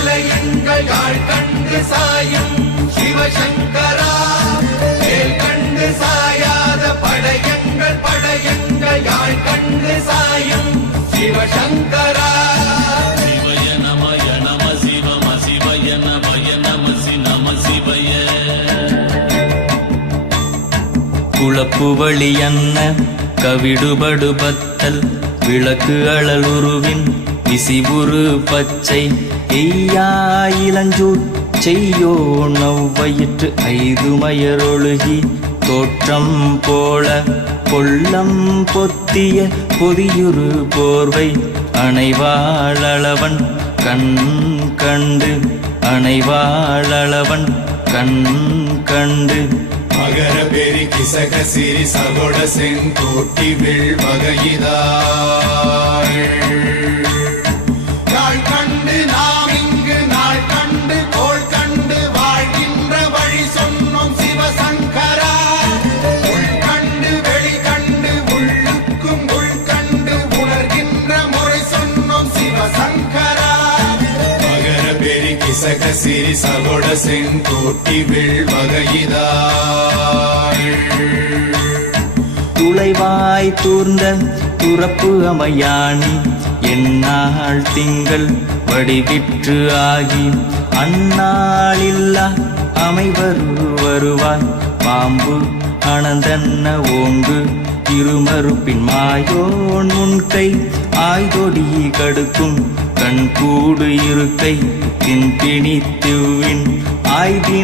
அலையுங்கள் யாழ் கண்டு சாயும் சிவசங்கரா. மேல் கண்டு சாயாத படையங்கள் படையங்கள் யாழ் கண்டு சாயும் சிவசங்கரா. குழப்புவழி என்ன? கவிடுபடு பத்தல் விளக்கு அழலுருவின் விசிபுரு பச்சை எய்யா இளஞ்சூர் செய்யோ நவ்வயிற்று ஐதுமயரொழுகி தோற்றம் போல கொள்ளம் பொத்திய பொதியுரு போர்வை அணைவாளவன் கண் கண்டு அணைவாளவன் கண் கண்டு. மகர பெரி கிசக சிறி சகோட செங்கோட்டி வில் வகையிதாள். பெரி சிறி சகோட செங்கோட்டி வில் துளைவாய் தூர்ந்த துறப்பு அமையாணி எந்நாள் திங்கள் வடிவிற்று ஆகி அந்நாளில்லா அமைவரு வருவாய் பாம்பு அனந்தன்ன ஓங்கு இருமறுப்பின் மாயோன் முன்கை ஆய்தொடி கடுக்கும் கண்கூடு இருக்கை தின் பிணித்துவின் ஆய்தி